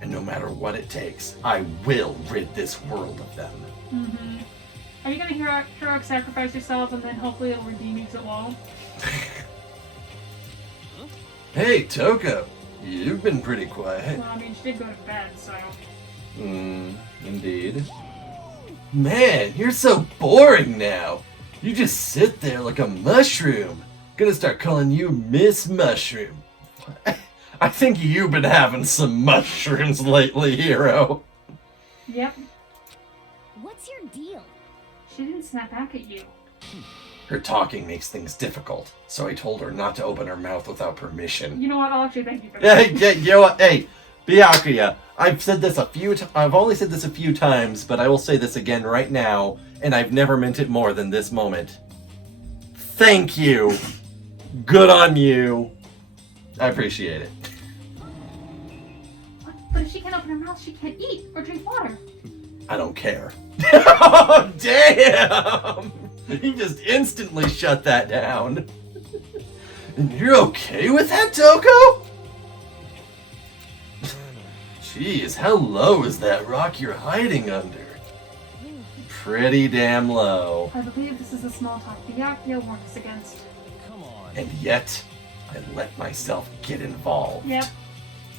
And no matter what it takes, I will rid this world of them. Mm-hmm. Are you gonna heroic sacrifice yourself and then hopefully it'll redeem you because it won't? Hey, Toko, you've been pretty quiet. Well, I mean, she did go to bed, so... Indeed. Man, you're so boring now. You just sit there like a mushroom. Gonna start calling you Miss Mushroom. I think you've been having some mushrooms lately, hero. Yep. What's your deal? She didn't snap back at you. Her talking makes things difficult, so I told her not to open her mouth without permission. You know what? I'll actually thank you for that. Hey, you know what? Hey, Byakuya, I've only said this a few times, but I will say this again right now, and I've never meant it more than this moment. Thank you. Good on you. I appreciate it. What? But if she can't open her mouth, she can't eat or drink water. I don't care. Oh, damn! He just instantly shut that down. And you're okay with that, Toko? Jeez, how low is that rock you're hiding under? pretty damn low. I believe this is a small talk Byakuya warned us against. Come on. And yet, I let myself get involved. Yep.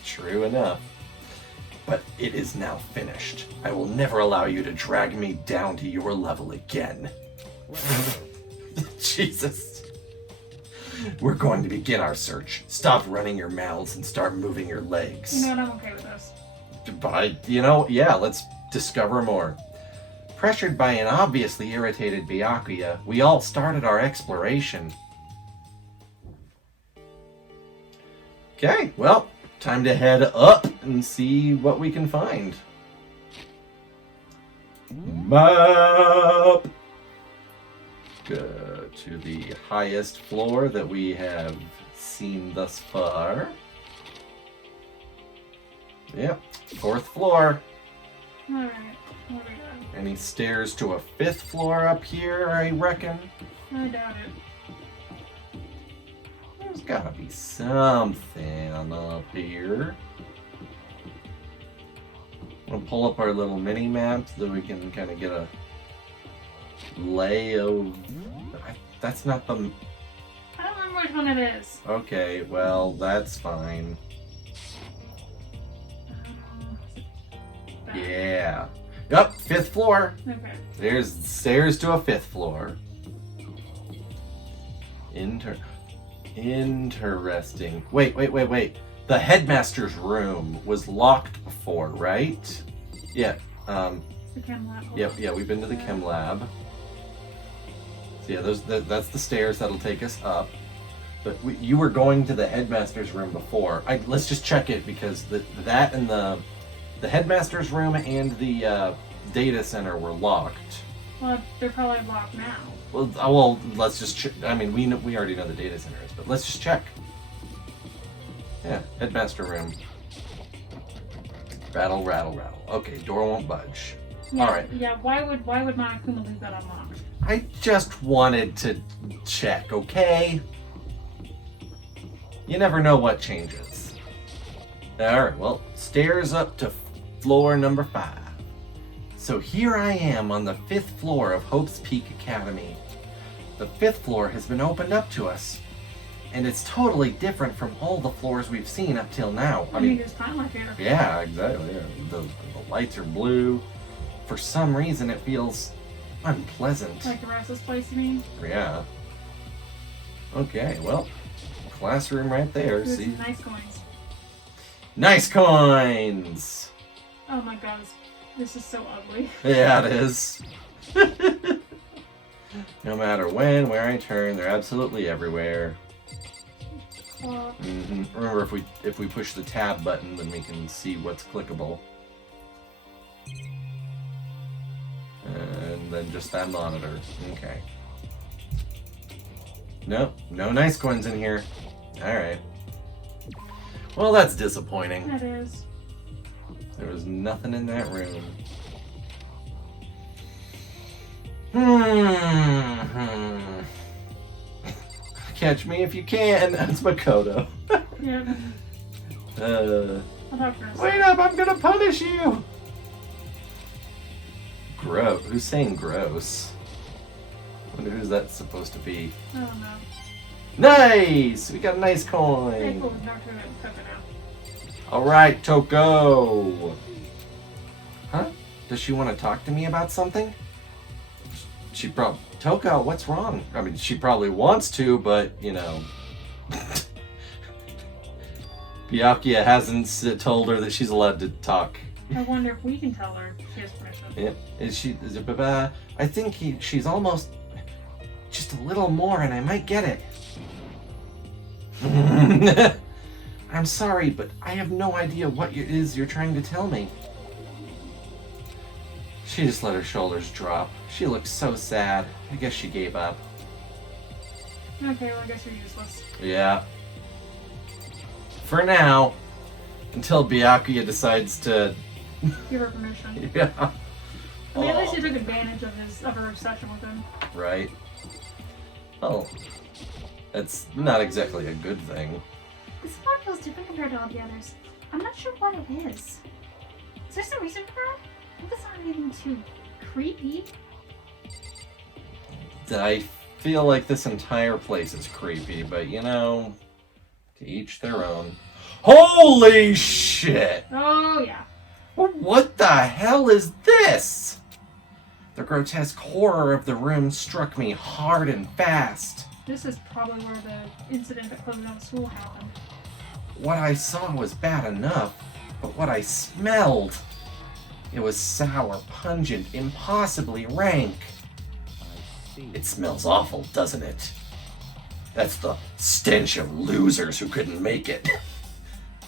True enough. But it is now finished. I will never allow you to drag me down to your level again. Jesus. We're going to begin our search. Stop running your mouths and start moving your legs. You know what? I'm okay with this. But yeah, let's discover more. Pressured by an obviously irritated Byakuya, we all started our exploration. Okay, well, time to head up and see what we can find. Map! Go to the highest floor that we have seen thus far. Yep, 4th floor. Alright. What do we got? Any stairs to a 5th floor up here, I reckon? I doubt it. There's gotta be something up here. We'll pull up our little mini map so that we can kind of get a lay of... That's not the... I don't remember which one it is. Okay, well, that's fine. Yeah. Yep, 5th floor. Okay. There's stairs to a 5th floor. Interesting. Wait. The headmaster's room was locked before, right? Yeah. The chem lab. Yeah, we've been to the chem lab. So yeah, that's the stairs that'll take us up. But you were going to the headmaster's room before. Let's just check it because that and the headmaster's room and the data center were locked. Well, they're probably locked now. Well, let's just I mean, we already know the data center is, but let's just check. Yeah, headmaster room. Rattle, rattle, rattle. Okay, door won't budge. Yeah, All right. Yeah. Why would Monokuma leave that unlocked? I just wanted to check, okay? You never know what changes. Alright, well, stairs up to floor number 5. So here I am on the 5th floor of Hope's Peak Academy. The 5th floor has been opened up to us, and it's totally different from all the floors we've seen up till now. I mean, there's time left here. Yeah, exactly. Yeah. The lights are blue. For some reason, it feels unpleasant. Like the rest of this place, you mean? Yeah. Okay, well, classroom right there. There's See, some nice coins. nice coins. Oh my god, this is so ugly. Yeah, it is. No matter where I turn, they're absolutely everywhere. Well, Remember, if we push the tab button, then we can see what's clickable. And then just that monitor. Okay. Nope, no nice coins in here. Alright. Well, that's disappointing. that is. There was nothing in that room. Catch me if you can. That's Makoto. Yeah. I'll talk first. Wait up! I'm gonna punish you. Gross. Who's saying gross? Wonder who's that supposed to be. I don't know. Nice. We got a nice Hey, coin. cool. Talk to Coco now. All right, Toko. Huh? Does she want to talk to me about something? She probably... Toko, what's wrong? I mean, she probably wants to, but, you know... Byakuya hasn't told her that she's allowed to talk. I wonder if we can tell her she has permission. Yeah. Is it, I think she's almost... Just a little more and I might get it. I'm sorry, but I have no idea what it is you're trying to tell me. She just let her shoulders drop. She looked so sad. I guess she gave up. Okay, well, I guess you're useless. Yeah. For now. Until Byakuya decides to... Give her permission. Yeah. I mean, at least you took advantage of her obsession with him. Right. Oh. That's not exactly a good thing. This part feels different compared to all the others. I'm not sure what it is. Is there some reason for that? I hope it's not anything too creepy. I feel like this entire place is creepy, but you know, to each their own. Holy shit! Oh, yeah. What the hell is this? The grotesque horror of the room struck me hard and fast. This is probably where the incident that closed down the school happened. What I saw was bad enough, but what I smelled... It was sour, pungent, impossibly rank. It smells awful, doesn't it? That's the stench of losers who couldn't make it.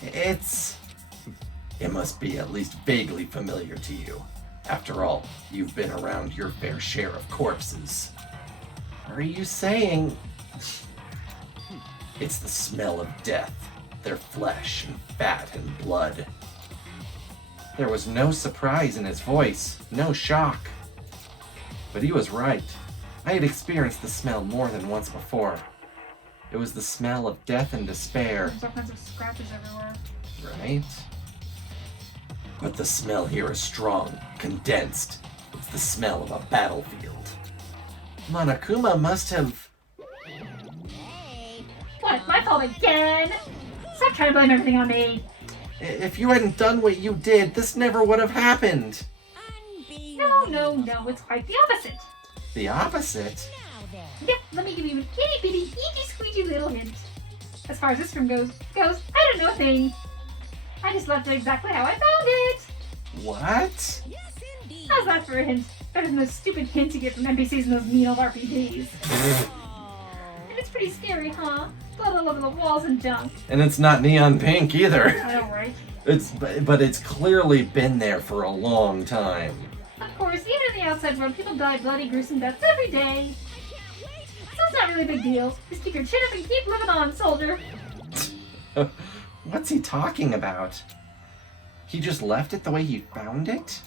It must be at least vaguely familiar to you. After all, you've been around your fair share of corpses. Are you saying... It's the smell of death, their flesh and fat and blood. There was no surprise in his voice, no shock. But he was right. I had experienced the smell more than once before. It was the smell of death and despair. There's all kinds of scratches everywhere. Right? But the smell here is strong, condensed. It's the smell of a battlefield. Monokuma must have... What? My fault again? Stop trying to blame everything on me. If you hadn't done what you did, this never would have happened. No, it's quite the opposite. The opposite? Yep, let me give you a itty bitty, easy squeegee little hint. As far as this room goes, I don't know a thing. I just left it exactly how I found it. What? How's that for a hint? Better than those stupid hints you get from NPCs in those mean old RPGs. And it's pretty scary, huh? Blood all over the walls and junk. And it's not neon pink either. I know, right? But it's clearly been there for a long time. Of course, even in the outside world, people die bloody, gruesome deaths every day. So it's not really a big deal. Just keep your chin up and keep living on, soldier. What's he talking about? He just left it the way he found it?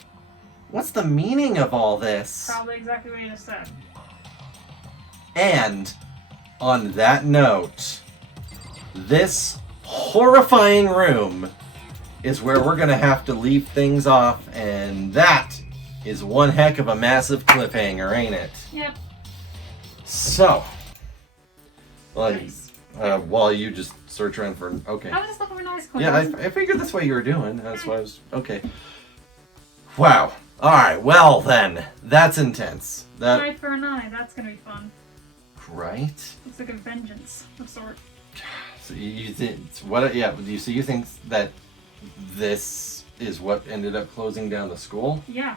What's the meaning of all this? Probably exactly what you just said. And on that note, this horrifying room is where we're gonna have to leave things off, and that is one heck of a massive cliffhanger, ain't it? Yep. So, like, Nice. while you just search around for, okay. I was just looking for nice coins. Yeah, I figured that's what you were doing. That's why I was, okay. Wow. Alright, well then, that's intense. That, Eye for an eye, that's gonna be fun. right? Looks like a vengeance of sort. So you think, what, yeah, so you think that this is what ended up closing down the school? Yeah.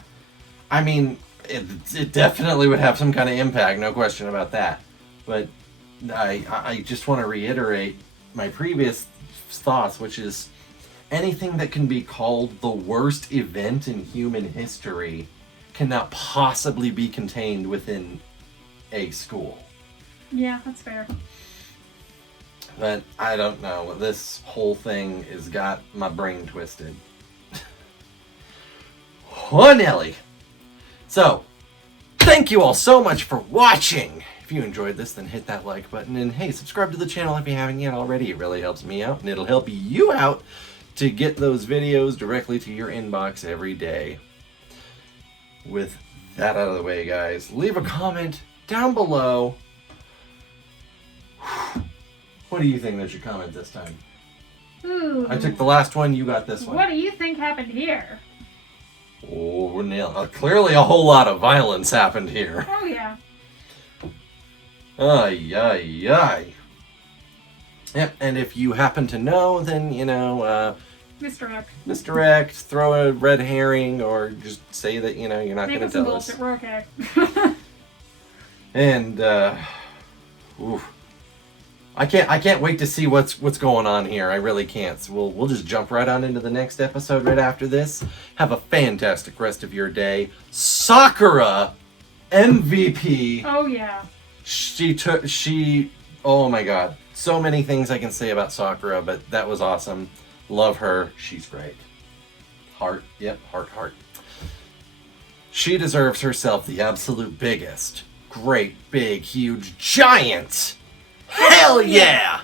I mean, it definitely would have some kind of impact, no question about that. But I just want to reiterate my previous thoughts, which is anything that can be called the worst event in human history cannot possibly be contained within a school. Yeah, that's fair. But I don't know. This whole thing has got my brain twisted. Oh, Nelly. So, thank you all so much for watching. If you enjoyed this, then hit that like button. And hey, subscribe to the channel if you haven't yet already. It really helps me out, and it'll help you out to get those videos directly to your inbox every day. With that out of the way, guys, leave a comment down below. What do you think that should comment this time? Ooh. I took the last one, you got this one. What do you think happened here? Oh, clearly a whole lot of violence happened here. Oh, yeah. Ay, ay, ay. Yep, and if you happen to know, then, you know, Misdirect. misdirect, throw a red herring, or just say that, you know, you're not Make going up to some tell bullshit. us. We're okay. And, oof. I can't wait to see what's going on here. I really can't. So we'll just jump right on into the next episode right after this. Have a fantastic rest of your day. Sakura, MVP. Oh, yeah. Oh my god. So many things I can say about Sakura, but that was awesome. Love her. She's great. Heart. Yep, heart. She deserves herself the absolute biggest. Great, big, huge, giant. Hell yeah!